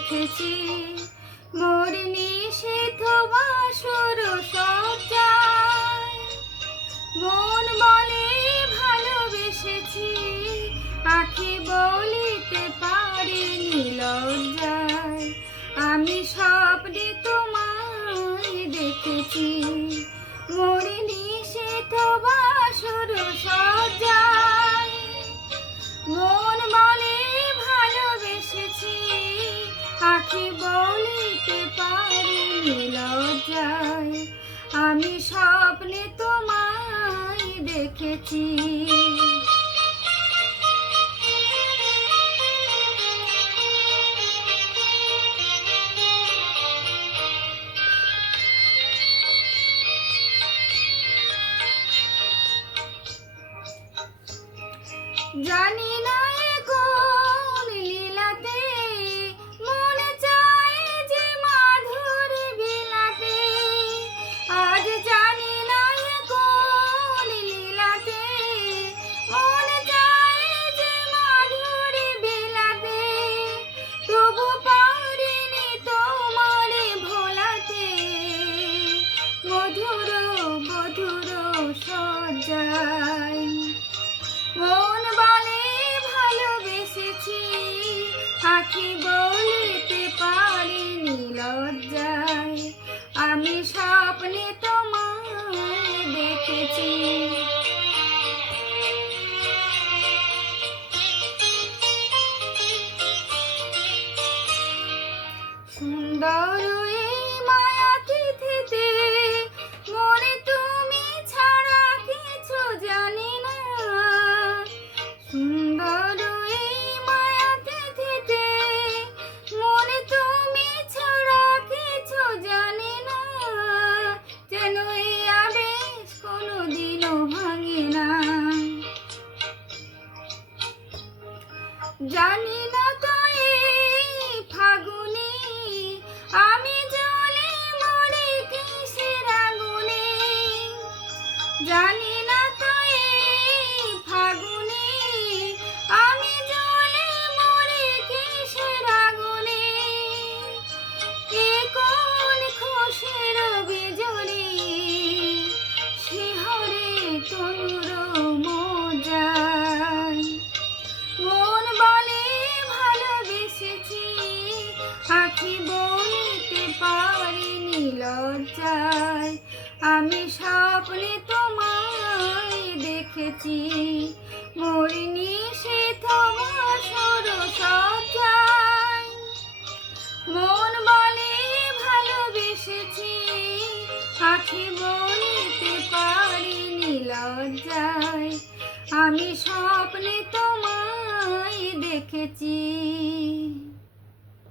দেখেছি মোর নিষিদ্ধ বাসর সজ্জায়। মন বলে ভালোবেসেছি, আঁখি বলিতে পারিনি লজ্জায়। আমি স্বপ্নে তোমায় দেখেছি মোর নিষিদ্ধ বাসর সজ্জায়। মন বলে ভালোবেসেছি, আঁখি বলিতে পারিনি লজ্জায়। আমি স্বপ্নে তোমায় দেখেছি। জানি না এ কোন লীলাতে মনে চায় যে মাধুর বিলাতে। আজ জানি না এ কোন লীলাতে মনে চায় যে মাধুর বিলাতে। তবু পারিনি তোমারে ভোলাতে, মধুর মধুর সজ্জায়। মন বলে ভালোবেসেছি, আঁখি বলিতে পারিনি লজ্জায়। আমি স্বপ্নে তোমায় দেখেছি। সুন্দর এই মায়া তিথিতে মনে তুমি ছাড়া কিছু জানি না। সুন্দর এই মায়া তিথিতে মনে তুমি ছাড়া কিছু জানি না। যেন এই আবেশ কোনোদিনও ভাঙে না। জানি না তো এই ফাগুনে আমি জ্বলে মরে কিসের আগুনে। জানি না তো এই ফাগুনে আমি জ্বলে মরে কিসের আগুনে। এ কোন খুশির বিজলি শিহরে তনুর মজ্জায়। মন বলে ভালোবেসেছি, আঁখি বলিতে পারিনি লজ্জায়। আমি স্বপ্নে তোমায় দেখেছি মোর নিষিদ্ধ বাসর সজ্জায়। মন বলে ভালোবেসেছি, আঁখি বলিতে পারিনি লজ্জায়। আমি স্বপ্নে তোমায় দেখেছি।